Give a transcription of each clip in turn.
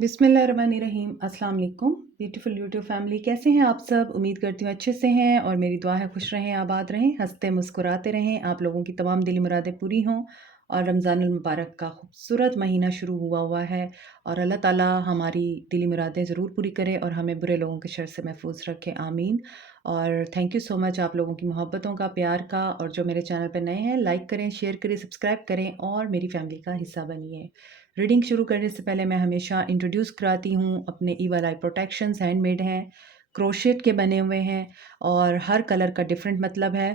बिस्मिल्लाहिर्रहमानिर्रहीम। अस्सलाम वालेकुम ब्यूटीफुल यूट्यूब फैमिली, कैसे हैं आप सब? उम्मीद करती हूँ अच्छे से हैं और मेरी दुआ है खुश रहें, आबाद रहें, हंसते मुस्कुराते रहें, आप लोगों की तमाम दिली मुरादें पूरी हों। और रमज़ानुल मुबारक का खूबसूरत महीना शुरू हुआ हुआ है और अल्लाह ताला हमारी दिली मुरादें ज़रूर पूरी करे और हमें बुरे लोगों के शर से महफूज रखे, आमीन। और थैंक यू सो मच आप लोगों की मोहब्बतों का, प्यार का। और जो मेरे चैनल पर नए हैं, लाइक करें, शेयर करें, सब्सक्राइब करें और मेरी फैमिली का हिस्सा बनिए। रीडिंग शुरू करने से पहले मैं हमेशा इंट्रोड्यूस कराती हूँ अपने ईवल आई प्रोटेक्शंस। हैंडमेड हैं, क्रोशेट के बने हुए हैं और हर कलर का डिफरेंट मतलब है।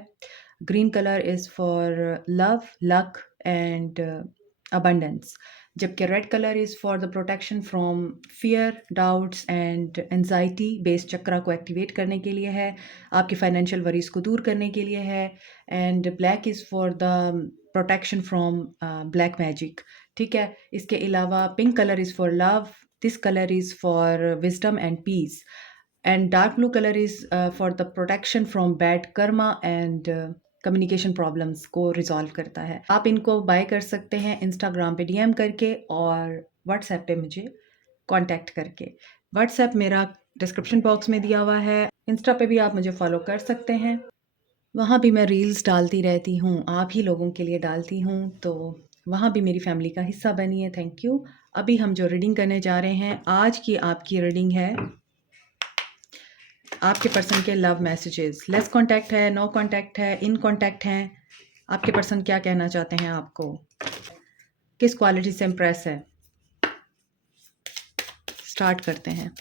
Green colour is for love, luck and abundance, जबकि red colour is for the protection from fear, doubts and anxiety based chakra को एक्टिवेट करने के लिए है, आपकी फाइनेंशियल वरीज को दूर करने के लिए है। And black is for the protection from black magic. ठीक है, इसके अलावा pink colour is for love, this colour is for wisdom and peace, and dark blue colour is for the protection from bad karma and communication problems को resolve करता है। आप इनको bye कर सकते हैं इंस्टाग्राम पे डीएम करके और व्हाट्सएप पे मुझे कांटेक्ट करके। व्हाट्सएप मेरा डिस्क्रिप्शन बॉक्स में दिया हुआ है, इंस्टा पे भी आप मुझे फॉलो कर सकते हैं, वहाँ भी मैं रील्स डालती रहती हूँ, आप ही लोगों के लिए डालती हूँ, तो वहाँ भी मेरी फैमिली का हिस्सा बनिए। Thank you. अभी हम जो रीडिंग करने जा रहे हैं, आज की आपकी रीडिंग है आपके पर्सन के लव मैसेजेस। लेस कांटेक्ट है, नो कांटेक्ट है, इन कांटेक्ट हैं, आपके पर्सन क्या कहना चाहते हैं आपको, किस क्वालिटी से इम्प्रेस है। स्टार्ट करते हैं।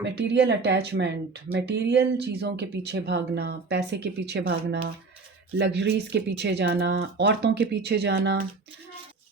मटेरियल अटैचमेंट, मटेरियल चीज़ों के पीछे भागना, पैसे के पीछे भागना, लग्जरीज़ के पीछे जाना, औरतों के पीछे जाना,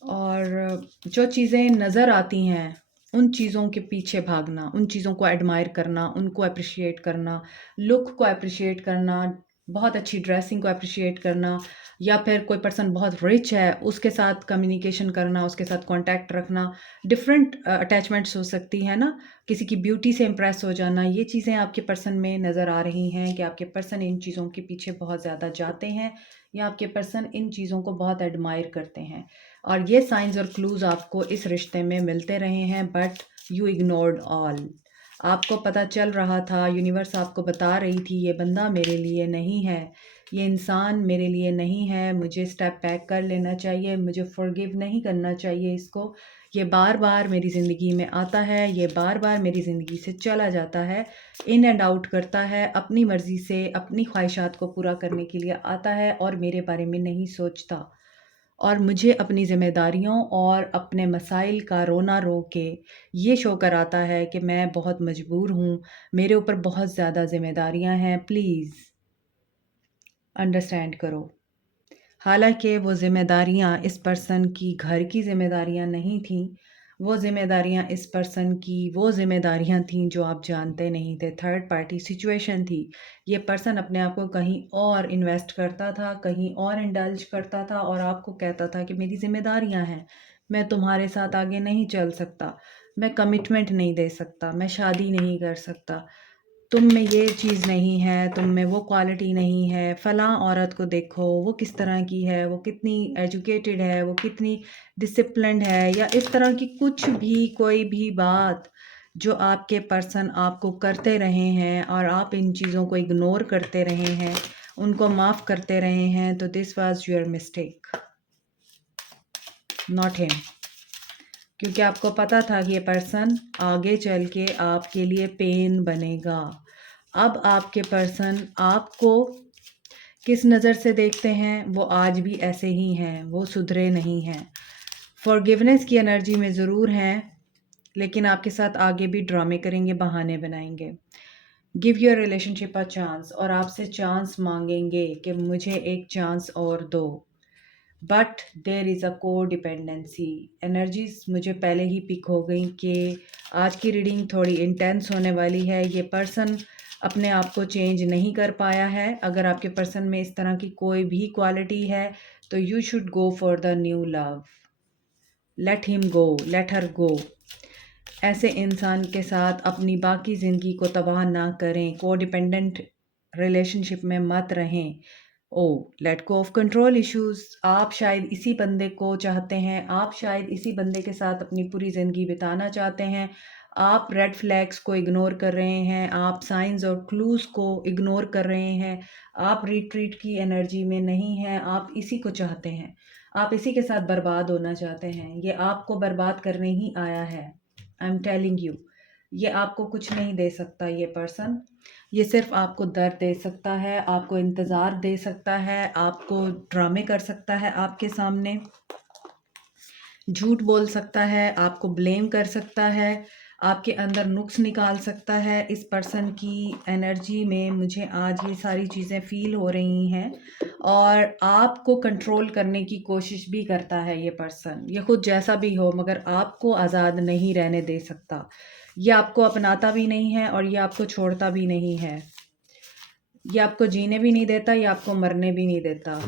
और जो चीज़ें नज़र आती हैं उन चीज़ों के पीछे भागना, उन चीज़ों को एडमायर करना, उनको अप्रिशिएट करना, लुक को अप्रिशिएट करना, बहुत अच्छी ड्रेसिंग को अप्रिशिएट करना, या फिर कोई पर्सन बहुत रिच है उसके साथ कम्युनिकेशन करना, उसके साथ कांटेक्ट रखना। डिफरेंट अटैचमेंट्स हो सकती है ना, किसी की ब्यूटी से इम्प्रेस हो जाना, ये चीज़ें आपके पर्सन में नज़र आ रही हैं कि आपके पर्सन इन चीज़ों के पीछे बहुत ज़्यादा जाते हैं या आपके पर्सन इन चीज़ों को बहुत एडमायर करते हैं। और ये साइंस और क्लूज़ आपको इस रिश्ते में मिलते रहे हैं, बट यू इग्नोर्ड ऑल। आपको पता चल रहा था, यूनिवर्स आपको बता रही थी ये बंदा मेरे लिए नहीं है, ये इंसान मेरे लिए नहीं है, मुझे स्टेप बैक कर लेना चाहिए, मुझे फॉरगिव नहीं करना चाहिए इसको। ये बार बार मेरी ज़िंदगी में आता है, ये बार बार मेरी ज़िंदगी से चला जाता है, इन एंड आउट करता है, अपनी मर्ज़ी से अपनी ख्वाहिशात को पूरा करने के लिए आता है और मेरे बारे में नहीं सोचता। और मुझे अपनी ज़िम्मेदारियों और अपने मसाइल का रोना रो के ये शो कराता है कि मैं बहुत मजबूर हूँ, मेरे ऊपर बहुत ज़्यादा ज़िम्मेदारियाँ हैं, प्लीज़ अंडरस्टैंड करो। हालाँकि वो ज़िम्मेदारियाँ इस पर्सन की घर की ज़िम्मेदारियाँ नहीं थीं, वो ज़िम्मेदारियाँ इस पर्सन की वो ज़िम्मेदारियाँ थीं जो आप जानते नहीं थे, थर्ड पार्टी सिचुएशन थी। ये पर्सन अपने आप को कहीं और इन्वेस्ट करता था, कहीं और इंडल्ज करता था और आपको कहता था कि मेरी ज़िम्मेदारियाँ हैं, मैं तुम्हारे साथ आगे नहीं चल सकता, मैं कमिटमेंट नहीं दे सकता, मैं शादी नहीं कर सकता, तुम में ये चीज़ नहीं है, तुम में वो क्वालिटी नहीं है, फ़लाँ औरत को देखो, वो किस तरह की है, वो कितनी एजुकेटेड है, वो कितनी डिसिप्लिन्ड है, या इस तरह की कुछ भी कोई भी बात जो आपके पर्सन आपको करते रहे हैं और आप इन चीज़ों को इग्नोर करते रहे हैं, उनको माफ़ करते रहे हैं, तो this was your mistake, not him. क्योंकि आपको पता था कि ये पर्सन आगे चल के आपके लिए पेन बनेगा। अब आपके पर्सन आपको किस नज़र से देखते हैं, वो आज भी ऐसे ही हैं, वो सुधरे नहीं हैं। फॉरगिवनेस की एनर्जी में ज़रूर हैं, लेकिन आपके साथ आगे भी ड्रामे करेंगे, बहाने बनाएंगे। Give your relationship a chance, और आपसे चांस मांगेंगे कि मुझे एक चांस और दो। बट देर इज़ अ को डिपेंडेंसी। एनर्जीज मुझे पहले ही पिक हो गई कि आज की रीडिंग थोड़ी इंटेंस होने वाली है। ये पर्सन अपने आप को चेंज नहीं कर पाया है। अगर आपके पर्सन में इस तरह की कोई भी क्वालिटी है तो you should go for the new love. Let him go, let her go. ऐसे इंसान के साथ अपनी बाकी ज़िंदगी को तबाह ना करें। को डिपेंडेंट रिलेशनशिप में मत रहें। Oh, let go of control issues. आप शायद इसी बंदे को चाहते हैं, आप शायद इसी बंदे के साथ अपनी पूरी ज़िंदगी बिताना चाहते हैं। आप रेड फ्लैग्स को इग्नोर कर रहे हैं, आप साइंस और क्लूज़ को इग्नोर कर रहे हैं, आप रिट्रीट की एनर्जी में नहीं हैं, आप इसी को चाहते हैं, आप इसी के साथ बर्बाद होना चाहते हैं। ये आपको बर्बाद करने ही आया है। आई एम टेलिंग यू, ये आपको कुछ नहीं दे सकता ये पर्सन। ये सिर्फ आपको दर्द दे सकता है, आपको इंतज़ार दे सकता है, आपको ड्रामे कर सकता है, आपके सामने झूठ बोल सकता है, आपको ब्लेम कर सकता है, आपके अंदर नुक्स निकाल सकता है। इस पर्सन की एनर्जी में मुझे आज ये सारी चीज़ें फ़ील हो रही हैं और आपको कंट्रोल करने की कोशिश भी करता है ये पर्सन। ये खुद जैसा भी हो मगर आपको आज़ाद नहीं रहने दे सकता। ये आपको अपनाता भी नहीं है और ये आपको छोड़ता भी नहीं है। ये आपको जीने भी नहीं देता, ये आपको मरने भी नहीं देता।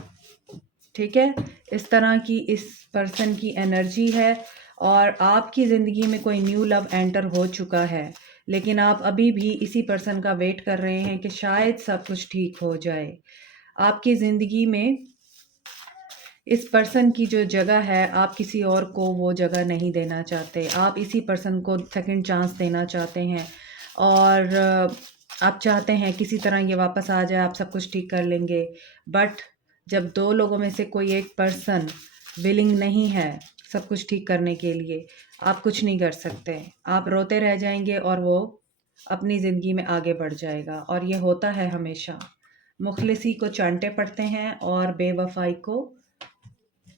ठीक है, इस तरह की इस पर्सन की एनर्जी है और आपकी ज़िंदगी में कोई न्यू लव एंटर हो चुका है, लेकिन आप अभी भी इसी पर्सन का वेट कर रहे हैं कि शायद सब कुछ ठीक हो जाए। आपकी ज़िंदगी में इस पर्सन की जो जगह है, आप किसी और को वो जगह नहीं देना चाहते। आप इसी पर्सन को सेकंड चांस देना चाहते हैं और आप चाहते हैं किसी तरह ये वापस आ जाए, आप सब कुछ ठीक कर लेंगे। बट जब 2 लोगों में से कोई एक पर्सन विलिंग नहीं है सब कुछ ठीक करने के लिए, आप कुछ नहीं कर सकते। आप रोते रह जाएँगे और वो अपनी ज़िंदगी में आगे बढ़ जाएगा और ये होता है हमेशा। मुखलिसी को चांटे पड़ते हैं और बेवफ़ाई को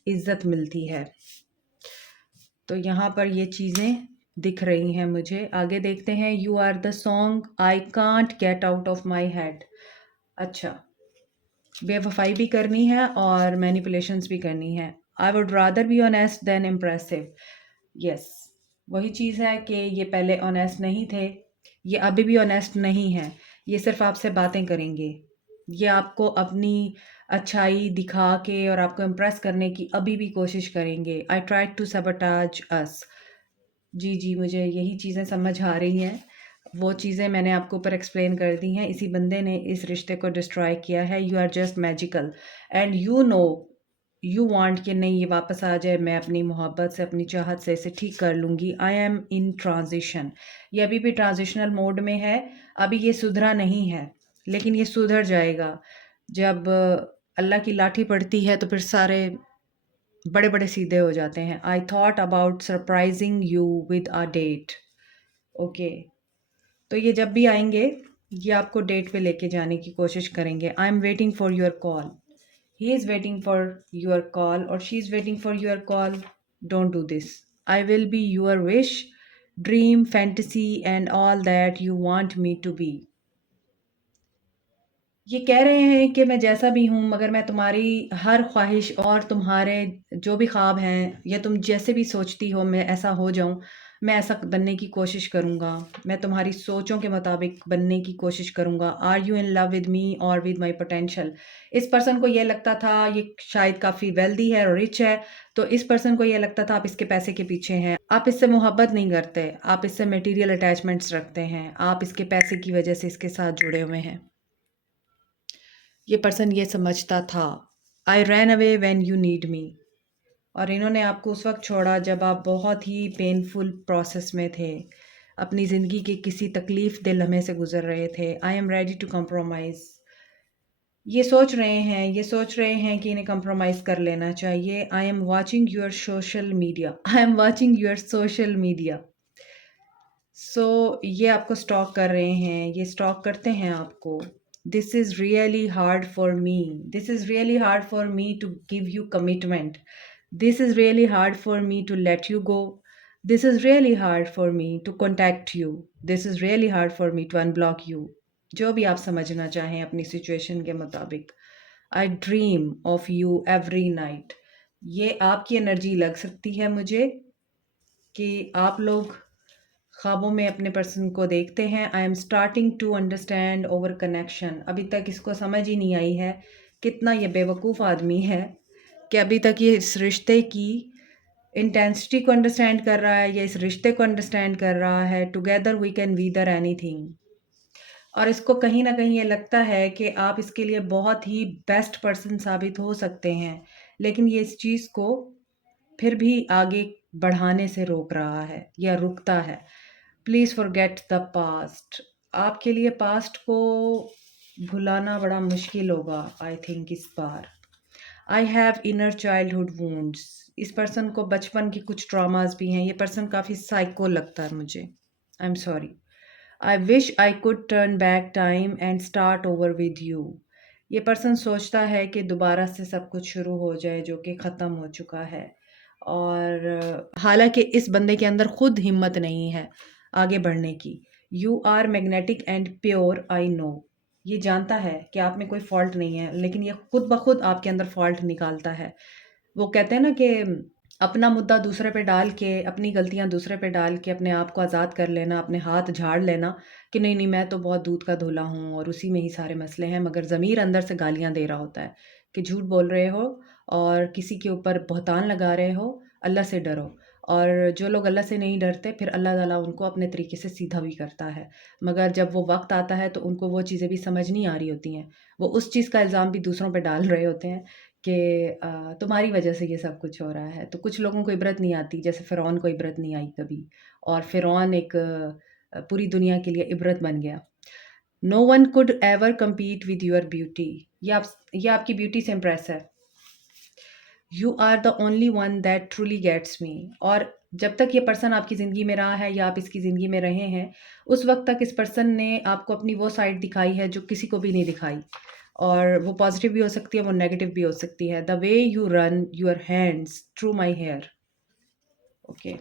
इज़्ज़त मिलती है। तो यहाँ पर ये चीज़ें दिख रही हैं मुझे। आगे देखते हैं। You are the song I can't get out of my head. अच्छा, बेवफाई भी करनी है और मैनिपुलेशंस भी करनी है। I would rather be honest than impressive. Yes, वही चीज़ है कि ये पहले ऑनेस्ट नहीं थे, ये अभी भी ऑनेस्ट नहीं है। ये सिर्फ आपसे बातें करेंगे, ये आपको अपनी अच्छाई दिखा के और आपको इम्प्रेस करने की अभी भी कोशिश करेंगे। आई ट्राई टू सबटाज अस। जी, मुझे यही चीज़ें समझ आ रही हैं। वो चीज़ें मैंने आपको ऊपर एक्सप्लेन कर दी हैं। इसी बंदे ने इस रिश्ते को डिस्ट्रॉय किया है। You are just magical and you know you want कि नहीं ये वापस आ जाए, मैं अपनी मोहब्बत से, अपनी चाहत से इसे ठीक कर लूँगी। I am in transition. ये अभी भी ट्रांजिशनल मोड में है। अभी ये सुधरा नहीं है, लेकिन ये सुधर जाएगा। जब अल्लाह की लाठी पड़ती है तो फिर सारे बड़े बड़े सीधे हो जाते हैं। I thought about surprising you with a date. Okay, तो ये जब भी आएंगे ये आपको डेट पे लेके जाने की कोशिश करेंगे। I am waiting for your call. He is waiting for your call और she is waiting for your call. Don't do this. I will be your wish, dream, fantasy and all that you want me to be. ये कह रहे हैं कि मैं जैसा भी हूँ मगर मैं तुम्हारी हर ख्वाहिश और तुम्हारे जो भी ख्वाब हैं या तुम जैसे भी सोचती हो मैं ऐसा हो जाऊँ, मैं ऐसा बनने की कोशिश करूँगा। मैं तुम्हारी सोचों के मुताबिक बनने की कोशिश करूँगा। Are you in love with me और विद माई पोटेंशियल। इस पर्सन को ये लगता था ये शायद काफ़ी वेल्दी है और रिच है, तो इस पर्सन को ये लगता था आप इसके पैसे के पीछे हैं। आप इससे मोहब्बत नहीं करते, आप इससे मटीरियल अटैचमेंट्स रखते हैं, आप इसके पैसे की वजह से इसके साथ जुड़े हुए हैं। ये पर्सन ये समझता था। I ran away when you need me. और इन्होंने आपको उस वक्त छोड़ा जब आप बहुत ही पेनफुल प्रोसेस में थे, अपनी ज़िंदगी के किसी तकलीफ़ दिल लम्हे से गुज़र रहे थे। I am ready to compromise. ये सोच रहे हैं कि इन्हें कंप्रोमाइज़ कर लेना चाहिए। I am watching your social media. I am watching your social media. So ये आपको स्टॉक कर रहे हैं, ये स्टॉक करते हैं आपको। This is really hard for me. This is really hard for me to give you commitment. This is really hard for me to let you go. This is really hard for me to contact you. This is really hard for me to unblock you. जो भी आप समझना चाहें अपनी situation के मुताबिक। I dream of you every night. ये आपकी एनर्जी लग सकती है मुझे कि आप लोग ख्वाबों में अपने पर्सन को देखते हैं। I am starting to understand our connection. अभी तक इसको समझ ही नहीं आई है कितना ये बेवकूफ़ आदमी है कि अभी तक ये इस रिश्ते की इंटेंसिटी को अंडरस्टैंड कर रहा है या इस रिश्ते को अंडरस्टैंड कर रहा है। Together we can weather anything. और इसको कहीं न कहीं ये लगता है कि आप इसके लिए बहुत ही बेस्ट पर्सन साबित हो सकते हैं, लेकिन ये इस चीज़ को फिर भी आगे बढ़ाने से रोक रहा है या रुकता है। Please forget the past. आपके लिए पास्ट को भुलाना बड़ा मुश्किल होगा आई थिंक इस बार। I have inner childhood wounds. इस पर्सन को बचपन की कुछ ट्रॉमास भी हैं। ये पर्सन काफ़ी साइको लगता है मुझे। I am sorry. I wish I could turn back time and start over with you. ये पर्सन सोचता है कि दोबारा से सब कुछ शुरू हो जाए जो कि ख़त्म हो चुका है, और हालांकि इस बंदे के अंदर खुद हिम्मत नहीं है आगे बढ़ने की। You are magnetic and pure, I know. ये जानता है कि आप में कोई फॉल्ट नहीं है, लेकिन ये खुद ब खुद आपके अंदर फॉल्ट निकालता है। वो कहते हैं ना कि अपना मुद्दा दूसरे पे डाल के, अपनी गलतियाँ दूसरे पे डाल के अपने आप को आज़ाद कर लेना, अपने हाथ झाड़ लेना कि नहीं, नहीं मैं तो बहुत दूध का धोला हूँ और उसी में ही सारे मसले हैं, मगर ज़मीर अंदर से गालियाँ दे रहा होता है कि झूठ बोल रहे हो और किसी के ऊपर बहतान लगा रहे हो, अल्लाह से डरो। और जो लोग अल्लाह से नहीं डरते, फिर अल्लाह ताला उनको अपने तरीके से सीधा भी करता है। मगर जब वो वक़्त आता है तो उनको वो चीज़ें भी समझ नहीं आ रही होती हैं। वो उस चीज़ का इल्ज़ाम भी दूसरों पे डाल रहे होते हैं कि तुम्हारी वजह से ये सब कुछ हो रहा है। तो कुछ लोगों को इबरत नहीं आती, जैसे फ़िरौन को इबरत नहीं आई कभी, और फ़िरौन एक पूरी दुनिया के लिए इबरत बन गया। No one could ever compete with your beauty. ये आपकी ब्यूटी से इम्प्रेस है। You are the only one that truly gets me. और जब तक ये पर्सन आपकी ज़िंदगी में रहा है या आप इसकी ज़िंदगी में रहे हैं, उस वक्त तक इस पर्सन ने आपको अपनी वो साइड दिखाई है जो किसी को भी नहीं दिखाई, और वो पॉजिटिव भी हो सकती है, वो नेगेटिव भी हो सकती है। The way you run your hands through my hair. Okay.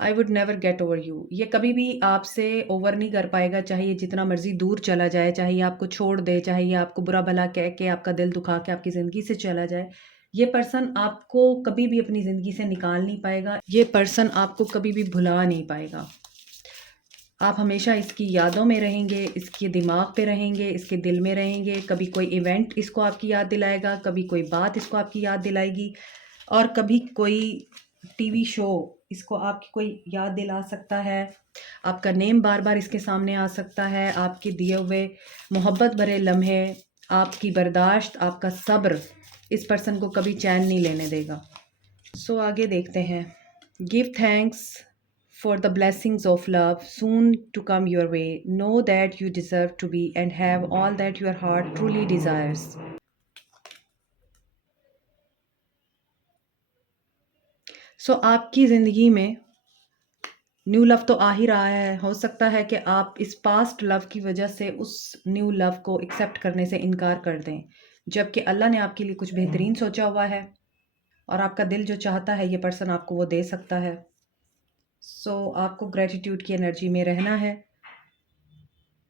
I would never get over you. ये कभी भी आपसे ओवर नहीं कर पाएगा, चाहे ये जितना मर्जी दूर चला जाए, चाहे ये आपको छोड़ दे, चाहे ये आपको बुरा भला कह के आपका दिल दुखा के आपकी ज़िंदगी से चला जाए। ये पर्सन आपको कभी भी अपनी ज़िंदगी से निकाल नहीं पाएगा। ये पर्सन आपको कभी भी भुला नहीं पाएगा। आप हमेशा इसकी यादों में रहेंगे, इसके दिमाग पे रहेंगे, इसके दिल में रहेंगे। कभी कोई इवेंट इसको आपकी याद दिलाएगा, कभी कोई बात इसको आपकी याद दिलाएगी, और कभी कोई टीवी शो इसको आपकी कोई याद दिला सकता है। आपका नेम बार-बार इसके सामने आ सकता है। आपके दिए हुए मोहब्बत भरे लम्हे, आपकी बर्दाश्त, आपका सब्र इस पर्सन को कभी चैन नहीं लेने देगा। सो आगे देखते हैं। Give thanks for the blessings of love soon to come your way. Know that you deserve to be and have all that your heart truly desires. सो आपकी ज़िंदगी में न्यू लव तो आ ही रहा है। हो सकता है कि आप इस पास्ट लव की वजह से उस न्यू लव को एक्सेप्ट करने से इनकार कर दें, जबकि अल्लाह ने आपके लिए कुछ बेहतरीन सोचा हुआ है, और आपका दिल जो चाहता है ये पर्सन आपको वो दे सकता है। सो आपको ग्रेटिट्यूड की एनर्जी में रहना है।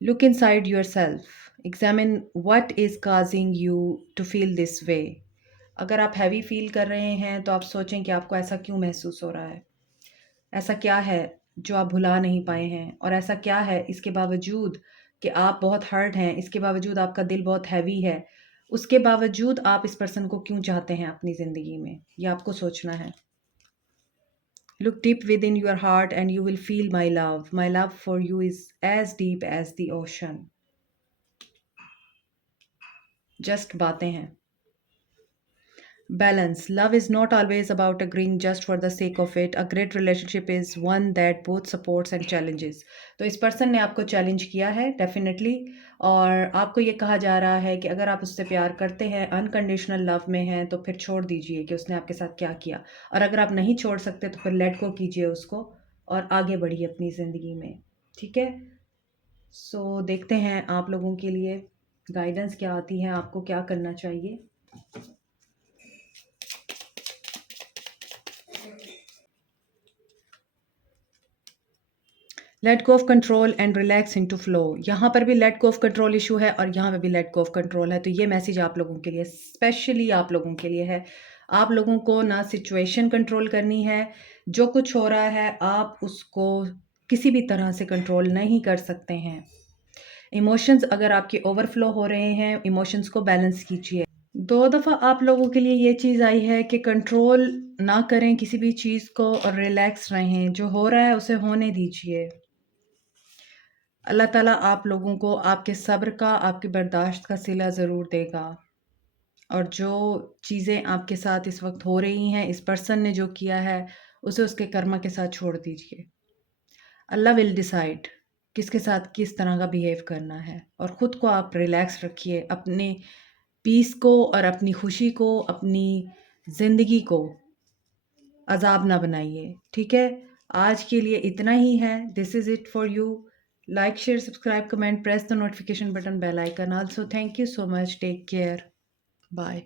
Look inside yourself. Examine what is causing you to feel this way. अगर आप हैवी फील कर रहे हैं तो आप सोचें कि आपको ऐसा क्यों महसूस हो रहा है। ऐसा क्या है जो आप भुला नहीं पाए हैं, और ऐसा क्या है इसके बावजूद कि आप बहुत हर्ट हैं, इसके बावजूद आपका दिल बहुत हैवी है, उसके बावजूद आप इस पर्सन को क्यों चाहते हैं अपनी ज़िंदगी में, ये आपको सोचना है। Look deep within your heart and you will feel my love. My love for you is as deep as the ocean. Just बातें हैं। Balance. Love is not always about agreeing just for the sake of it. A great relationship is one that both supports and challenges. तो इस person ने आपको challenge किया है definitely, और आपको ये कहा जा रहा है कि अगर आप उससे प्यार करते हैं, अनकंडीशनल लव में हैं, तो फिर छोड़ दीजिए कि उसने आपके साथ क्या किया, और अगर आप नहीं छोड़ सकते तो फिर लेट गो कीजिए उसको और आगे बढ़िए अपनी ज़िंदगी में। ठीक है। सो देखते हैं आप लोगों के लिए गाइडेंस क्या आती है, आपको क्या करना चाहिए। Late go of control and relax into flow. यहाँ पर भी late go of control issue है और यहाँ पे भी लेट गो ऑफ कंट्रोल है। तो ये मैसेज आप लोगों के लिए, स्पेशली आप लोगों के लिए है। आप लोगों को ना सिचुएशन कंट्रोल करनी है, जो कुछ हो रहा है आप उसको किसी भी तरह से कंट्रोल नहीं कर सकते हैं। इमोशंस अगर आपके ओवरफ्लो हो रहे हैं, इमोशंस को बैलेंस कीजिए। 2 दफ़ा आप लोगों के लिए ये चीज़ आई है कि कंट्रोल ना करें किसी भी चीज़ को और रिलैक्स रहें, जो हो रहा है उसे होने दीजिए। अल्लाह ताला आप लोगों को आपके सब्र का, आपकी बर्दाश्त का सिला ज़रूर देगा। और जो चीज़ें आपके साथ इस वक़्त हो रही हैं, इस पर्सन ने जो किया है, उसे उसके कर्मा के साथ छोड़ दीजिए। अल्लाह विल डिसाइड किसके साथ किस तरह का बिहेव करना है, और ख़ुद को आप रिलैक्स रखिए। अपने पीस को और अपनी खुशी को, अपनी ज़िंदगी को अज़ाब ना बनाइए, ठीक है? आज के लिए इतना ही है। This is it for you. Like, share, subscribe, comment, press the notification button, bell icon. Also thank you so much. Take care. Bye.